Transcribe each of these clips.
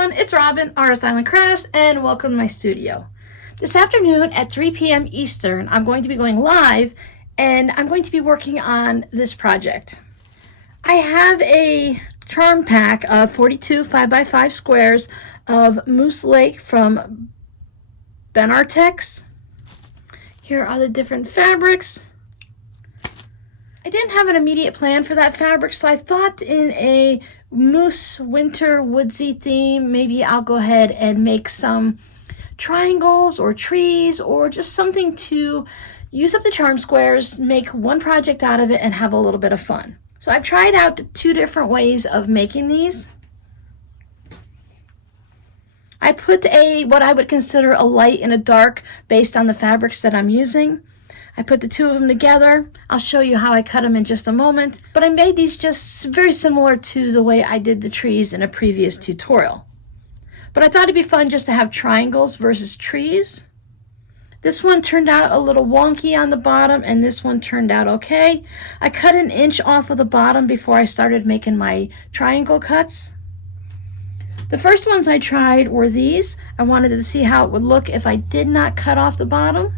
everyone, it's Robin, Artist Island Crafts, and welcome to my studio. This afternoon at 3 p.m. Eastern, I'm going to be going live, and I'm going to be working on this project. I have a charm pack of 42 5x5 squares of Moose Lake from Benartex. Here are the different fabrics. I didn't have an immediate plan for that fabric, so I thought in a moose winter woodsy theme, maybe I'll go ahead and make some triangles or trees or just something to use up the charm squares, make one project out of it, and have a little bit of fun. So I've tried out 2 different ways of making these. I put what I would consider a light and a dark based on the fabrics that I'm using. I put the 2 of them together. I'll show you how I cut them in just a moment, but I made these just very similar to the way I did the trees in a previous tutorial. But I thought it'd be fun just to have triangles versus trees. This one turned out a little wonky on the bottom, and this one turned out okay. I cut 1 inch off of the bottom before I started making my triangle cuts. The first ones I tried were these. I wanted to see how it would look if I did not cut off the bottom.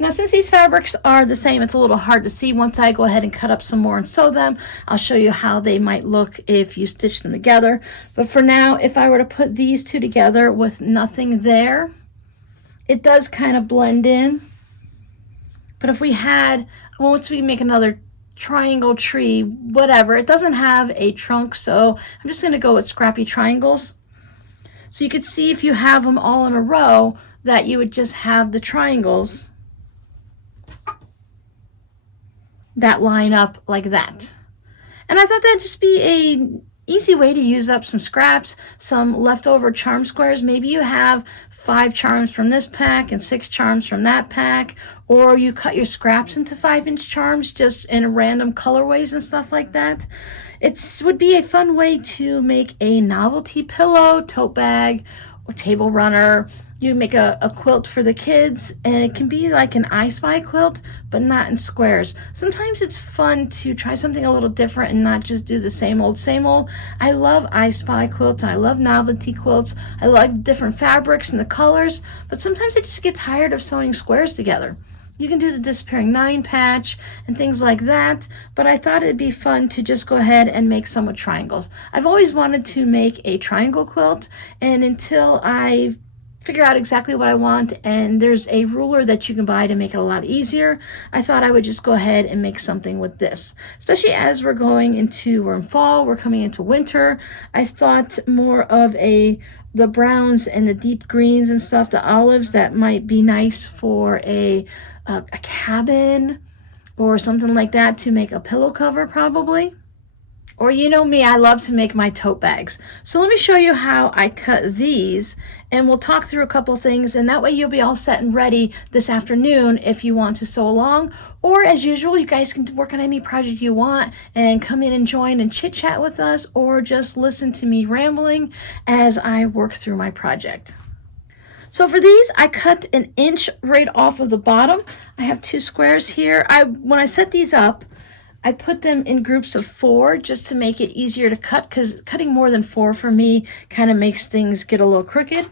Now, since these fabrics are the same, it's a little hard to see. Once I go ahead and cut up some more and sew them, I'll show you how they might look if you stitch them together. But for now, if I were to put these 2 together with nothing there, it does kind of blend in. But if we had, once we make another triangle tree, whatever, it doesn't have a trunk, so I'm just going to go with scrappy triangles. So you could see if you have them all in a row that you would just have the triangles that line up like that. And I thought that'd just be a easy way to use up some scraps, some leftover charm squares. Maybe you have 5 charms from this pack and 6 charms from that pack, or you cut your scraps into 5-inch charms just in random colorways and stuff like that. It would be a fun way to make a novelty pillow, tote bag, or table runner. You make a quilt for the kids, and it can be like an I Spy quilt, but not in squares. Sometimes it's fun to try something a little different and not just do the same old, same old. I love I Spy quilts, and I love novelty quilts. I like different fabrics and the colors, but sometimes I just get tired of sewing squares together. You can do the disappearing 9 patch and things like that, but I thought it'd be fun to just go ahead and make some with triangles. I've always wanted to make a triangle quilt, and until I figure out exactly what I want, and there's a ruler that you can buy to make it a lot easier, I thought I would just go ahead and make something with this. Especially as we're in fall, we're coming into winter. I thought more of the browns and the deep greens and stuff, the olives, that might be nice for a cabin or something like that to make a pillow cover probably. Or you know me, I love to make my tote bags. So let me show you how I cut these, and we'll talk through a couple things, and that way you'll be all set and ready this afternoon if you want to sew along. Or as usual, you guys can work on any project you want and come in and join and chit chat with us, or just listen to me rambling as I work through my project. So for these, I cut 1 inch right off of the bottom. I have 2 squares here. When I set these up, I put them in groups of 4 just to make it easier to cut, because cutting more than 4 for me kind of makes things get a little crooked.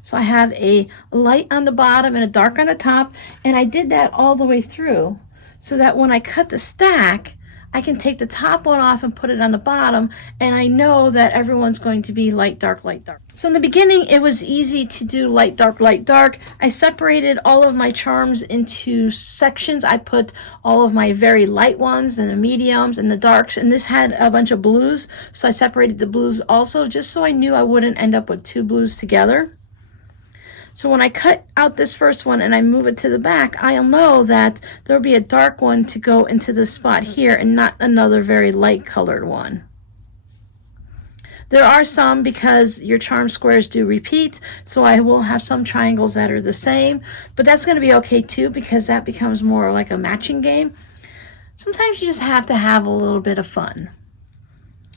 So I have a light on the bottom and a dark on the top, and I did that all the way through so that when I cut the stack, I can take the top one off and put it on the bottom, and I know that everyone's going to be light, dark, light, dark. So in the beginning, it was easy to do light, dark, light, dark. I separated all of my charms into sections. I put all of my very light ones and the mediums and the darks, and this had a bunch of blues, so I separated the blues also, just so I knew I wouldn't end up with 2 blues together. So when I cut out this first one and I move it to the back, I'll know that there'll be a dark one to go into this spot here and not another very light colored one. There are some, because your charm squares do repeat, so I will have some triangles that are the same, but that's going to be okay too, because that becomes more like a matching game. Sometimes you just have to have a little bit of fun.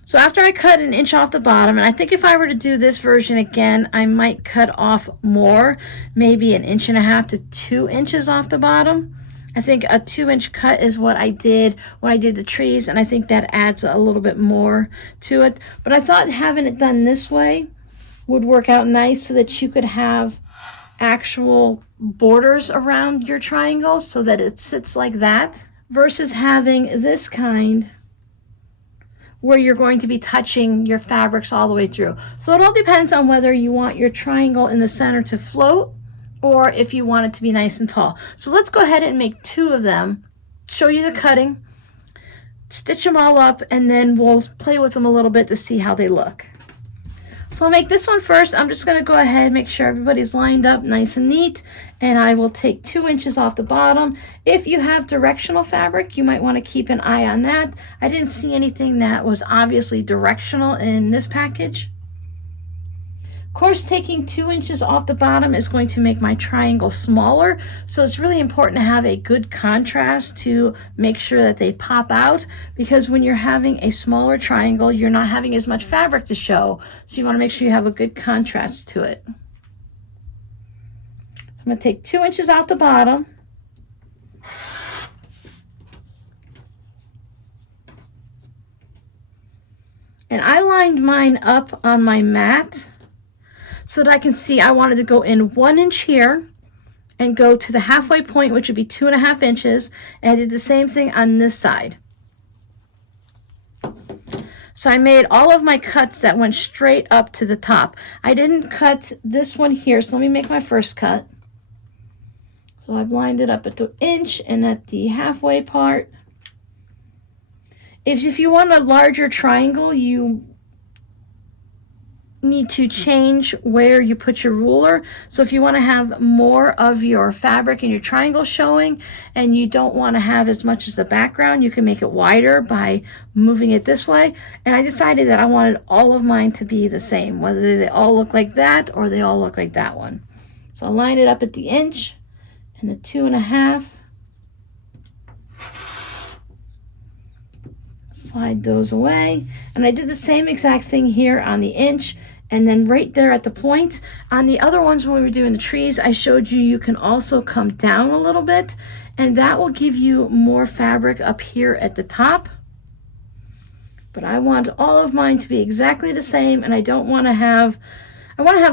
So after I cut 1 inch off the bottom, and I think if I were to do this version again, I might cut off more, maybe 1.5 to 2 inches off the bottom. I think a 2-inch cut is what I did when I did the trees, and I think that adds a little bit more to it. But I thought having it done this way would work out nice so that you could have actual borders around your triangle so that it sits like that, versus having this kind where you're going to be touching your fabrics all the way through. So it all depends on whether you want your triangle in the center to float or if you want it to be nice and tall. So let's go ahead and make 2 of them, show you the cutting, stitch them all up, and then we'll play with them a little bit to see how they look. So I'll make this one first. I'm just going to go ahead and make sure everybody's lined up nice and neat, and I will take 2 inches off the bottom. If you have directional fabric, you might want to keep an eye on that. I didn't see anything that was obviously directional in this package. Of course, taking 2 inches off the bottom is going to make my triangle smaller, so it's really important to have a good contrast to make sure that they pop out, because when you're having a smaller triangle, you're not having as much fabric to show, so you want to make sure you have a good contrast to it. So I'm going to take 2 inches off the bottom. And I lined mine up on my mat so that I can see I wanted to go in 1 inch here and go to the halfway point, which would be 2.5 inches. And I did the same thing on this side. So I made all of my cuts that went straight up to the top. I didn't cut this one here, so let me make my first cut. So I've lined it up at the inch and at the halfway part. If you want a larger triangle, you need to change where you put your ruler. So if you want to have more of your fabric in your triangle showing and you don't want to have as much as the background, you can make it wider by moving it this way. And I decided that I wanted all of mine to be the same, whether they all look like that or they all look like that one. So I'll line it up at the inch and the 2.5. Slide those away. And I did the same exact thing here on the inch. And then right there at the point, on the other ones when we were doing the trees, I showed you you can also come down a little bit, and that will give you more fabric up here at the top. But I want all of mine to be exactly the same, and I want to have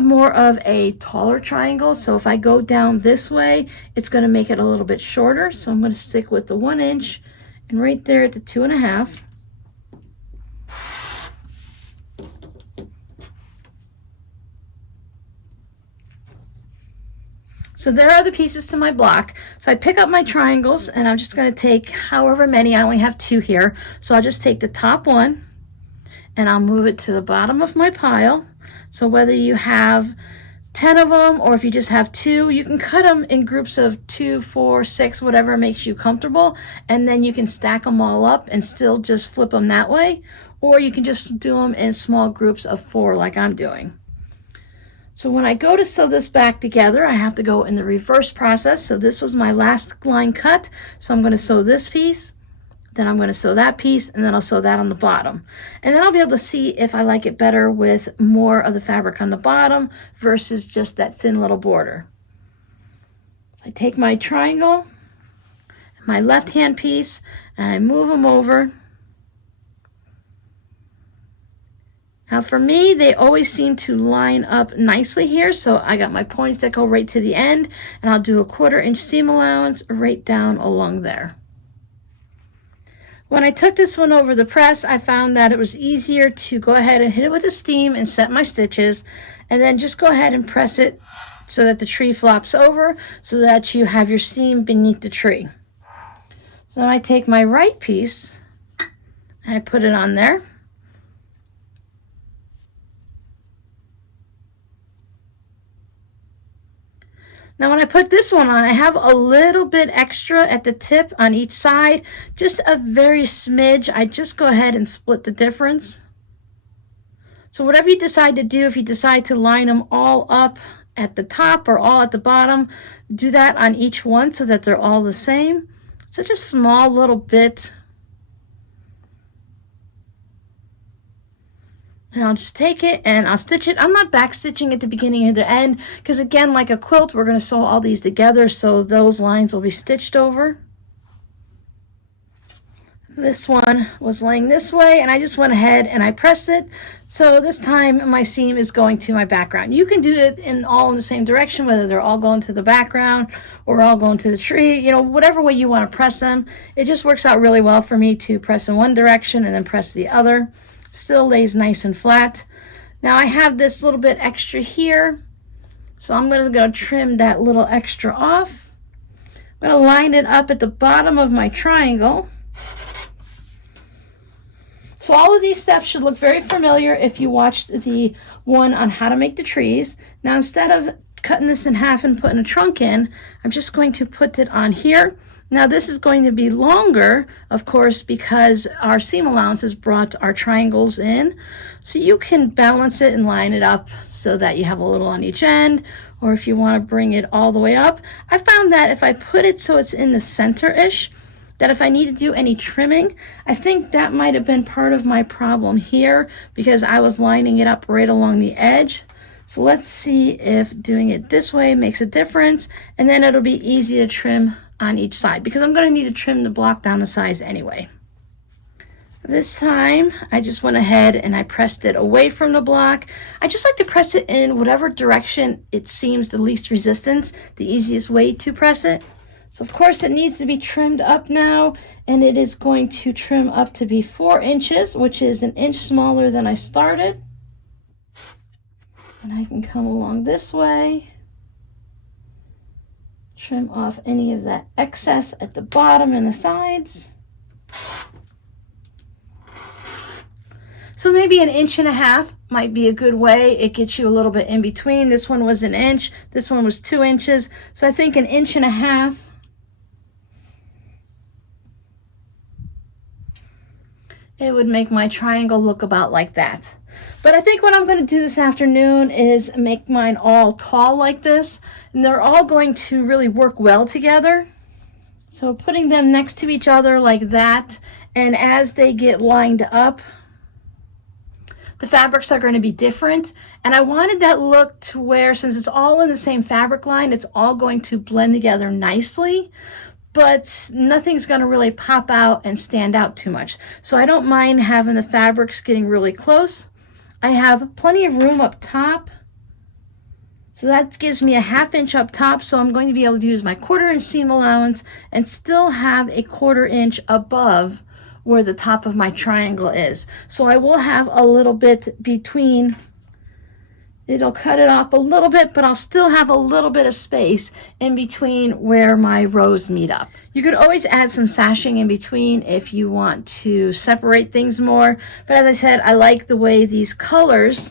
more of a taller triangle. So if I go down this way, it's going to make it a little bit shorter. So I'm going to stick with the 1 inch and right there at the 2.5. So there are the pieces to my block. So I pick up my triangles and I'm just going to take however many. I only have 2 here. So I'll just take the top one and I'll move it to the bottom of my pile. So whether you have 10 of them or if you just have 2, you can cut them in groups of 2, 4, 6, whatever makes you comfortable. And then you can stack them all up and still just flip them that way. Or you can just do them in small groups of 4 like I'm doing. So when I go to sew this back together, I have to go in the reverse process. So this was my last line cut. So I'm going to sew this piece, then I'm going to sew that piece, and then I'll sew that on the bottom. And then I'll be able to see if I like it better with more of the fabric on the bottom versus just that thin little border. So I take my triangle, my left hand piece, and I move them over. Now for me, they always seem to line up nicely here. So I got my points that go right to the end, and I'll do a 1/4 inch seam allowance right down along there. When I took this one over the press, I found that it was easier to go ahead and hit it with a steam and set my stitches, and then just go ahead and press it so that the tree flops over so that you have your seam beneath the tree. So then I take my right piece and I put it on there. Now when I put this one on, I have a little bit extra at the tip on each side, just a very smidge. I just go ahead and split the difference. So whatever you decide to do, if you decide to line them all up at the top or all at the bottom, do that on each one so that they're all the same. Such a small little bit. And I'll just take it and I'll stitch it. I'm not back stitching at the beginning or the end because again, like a quilt, we're going to sew all these together so those lines will be stitched over. This one was laying this way, and I just went ahead and I pressed it. So this time my seam is going to my background. You can do it all in the same direction, whether they're all going to the background or all going to the tree, you know, whatever way you want to press them. It just works out really well for me to press in one direction and then press the other. Still lays nice and flat. Now I have this little bit extra here, so I'm going to go trim that little extra off. I'm going to line it up at the bottom of my triangle. So all of these steps should look very familiar if you watched the one on how to make the trees. Now instead of cutting this in half and putting a trunk in, I'm just going to put it on here. Now this is going to be longer, of course, because our seam allowance has brought our triangles in. So you can balance it and line it up so that you have a little on each end, or if you want to bring it all the way up. I found that if I put it so it's in the center-ish, that if I need to do any trimming, I think that might have been part of my problem here because I was lining it up right along the edge. So let's see if doing it this way makes a difference, and then it'll be easy to trim on each side because I'm going to need to trim the block down the sides anyway. This time I just went ahead and I pressed it away from the block. I just like to press it in whatever direction it seems the least resistant, the easiest way to press it. So of course it needs to be trimmed up now, and it is going to trim up to be 4 inches, which is an inch smaller than I started. And I can come along this way, trim off any of that excess at the bottom and the sides. So maybe 1.5 inches might be a good way. It gets you a little bit in between. This one was 1 inch, this one was 2 inches. So I think 1.5 inches. It would make my triangle look about like that. But I think what I'm going to do this afternoon is make mine all tall like this, and they're all going to really work well together. So putting them next to each other like that, and as they get lined up, the fabrics are going to be different. And I wanted that look to where, since it's all in the same fabric line, it's all going to blend together nicely, but nothing's going to really pop out and stand out too much. So I don't mind having the fabrics getting really close. I have plenty of room up top, so that gives me a 1/2 inch up top, so I'm going to be able to use my 1/4 inch seam allowance and still have a 1/4 inch above where the top of my triangle is. So I will have a little bit between. It'll cut it off a little bit, but I'll still have a little bit of space in between where my rows meet up. You could always add some sashing in between if you want to separate things more. But as I said, I like the way these colors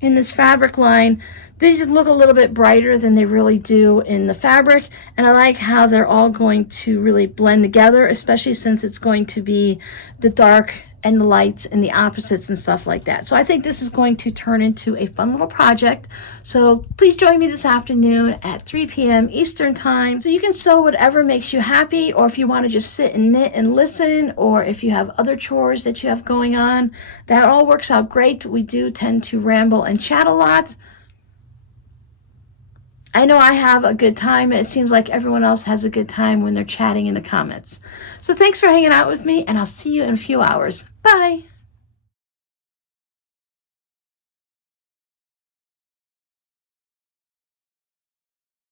in this fabric line, these look a little bit brighter than they really do in the fabric. And I like how they're all going to really blend together, especially since it's going to be the dark and the lights and the opposites and stuff like that. So I think this is going to turn into a fun little project. So please join me this afternoon at 3 p.m. Eastern time so you can sew whatever makes you happy, or if you want to just sit and knit and listen, or if you have other chores that you have going on, that all works out great. We do tend to ramble and chat a lot. I know I have a good time, and it seems like everyone else has a good time when they're chatting in the comments. So thanks for hanging out with me, and I'll see you in a few hours. Bye.